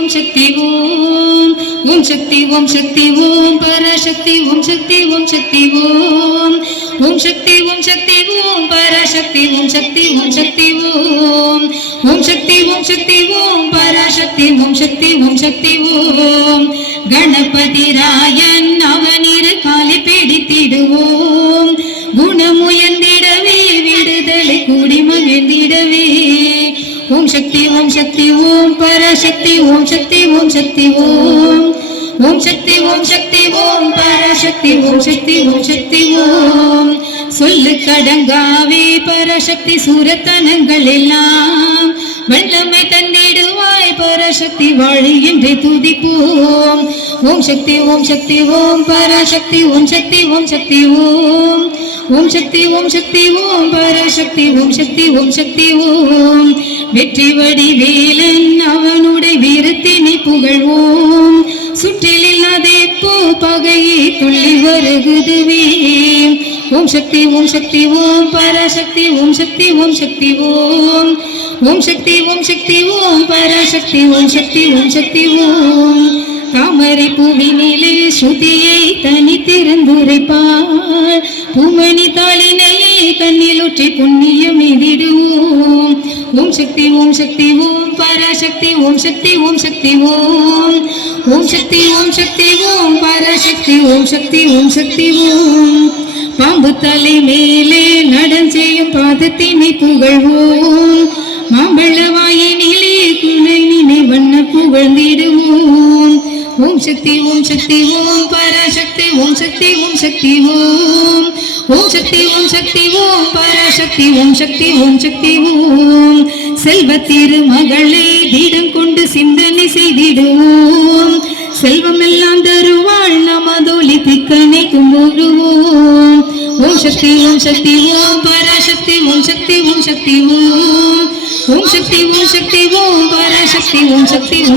ஓம் சக்தி ஓம் ஓம் சக்தி ஓம் சக்தி ஓம் பராசக்தி ஓம் சக்தி ஓம் சக்தி ஓம் ஓம் சக்தி ஓம் சக்தி ஓம் பராசக்தி ஓம் சக்தி ஓம் சக்தி ஓம் ஓம் சக்தி ஓம் சக்தி ஓம் பராசக்தி ஓம் சக்தி ஓம் சக்தி ஓம் கணபதி ராயன் அவனிரு காலை பிடித்திடுவோம் குணமுயர்ந்திடவே விடுதலை கூடி மகிழ்ந்திடவே ஓம் சக்தி ஓம் சக்தி ஓம் பராசக்தி ஓம் சக்தி ஓம் சக்தி ஓம் ஓம் சக்தி ஓம் சக்தி ஓம் பராசக்தி ஓம் சக்தி ஓம் சக்தி ஓம் சொல்லு கடங்காவே பராசக்தி சூரத்தனங்கள் எல்லாம் வல்லமை தந்திடுவாய் பராசக்தி வாழி என்று துதிப்போம் ஓம் சக்தி ஓம் சக்தி ஓம் பராசக்தி ஓம் சக்தி ஓம் சக்தி ஓம் ஓம் சக்தி ஓம் சக்தி ஓம் பராசக்தி ஓம் சக்தி ஓம் சக்தி ஓம் வெற்றி வடிவேலன் அவனுடைய வீரத்தினை புகழ்வோம் சுற்றிலில் அதேப்போ பகையை துள்ளி வருகுதுவே ஓம் சக்தி ஓம் சக்தி ஓம் பராசக்தி ஓம் சக்தி ஓம் சக்தி ஓம் ஓம் சக்தி ஓம் சக்தி ஓம் பராசக்தி ஓம் சக்தி ஓம் சக்தி ஓம் தாமரை பூவினிலே ஸ்ருதியை தனி திறந்துரைப்பார் பூமணி தாளினையை கண்ணில் ஒற்றி புண்ணியம் எதிடுவோம் ஓம் சக்தி ஓம் சக்தி ஓம் பராசக்தி ஓம் சக்தி ஓம் சக்தி ஓம் ஓம் சக்தி ஓம் சக்தி ஓம் பராசக்தி ஓம் சக்தி ஓம் சக்தி ஓம் பாம்பு தலை மேலே நடன் செய்யும் பாதத்தினை புகழ்வோம் மாம்பழ வாயினிலே குணையினை வண்ண புகழ்ந்திடுவோம் ஓம் சக்தி ஓம் சக்தி ஓம் பராசக்தி ஓம் சக்தி ஓம் சக்தி ஓம் ஓம் சக்தி ஓம் சக்தி ஓம் பராசக்தி ஓம் சக்தி ஓம் சக்தி ஓம் செல்வ திருமகளை தீடம் கொண்டு சிந்தனை செய்திடுவோம் செல்வம் எல்லாம் தருவாள் நமதொலி திக்கனை கும்பிடுவோம் ஓம் சக்தி ஓம் சக்தி ஓம் பராசக்தி ஓம் சக்தி ஓம் சக்தி ஓம் ஓம் சக்தி ஓம் சக்தி ஓம் பராசக்தி ஓம் சக்தி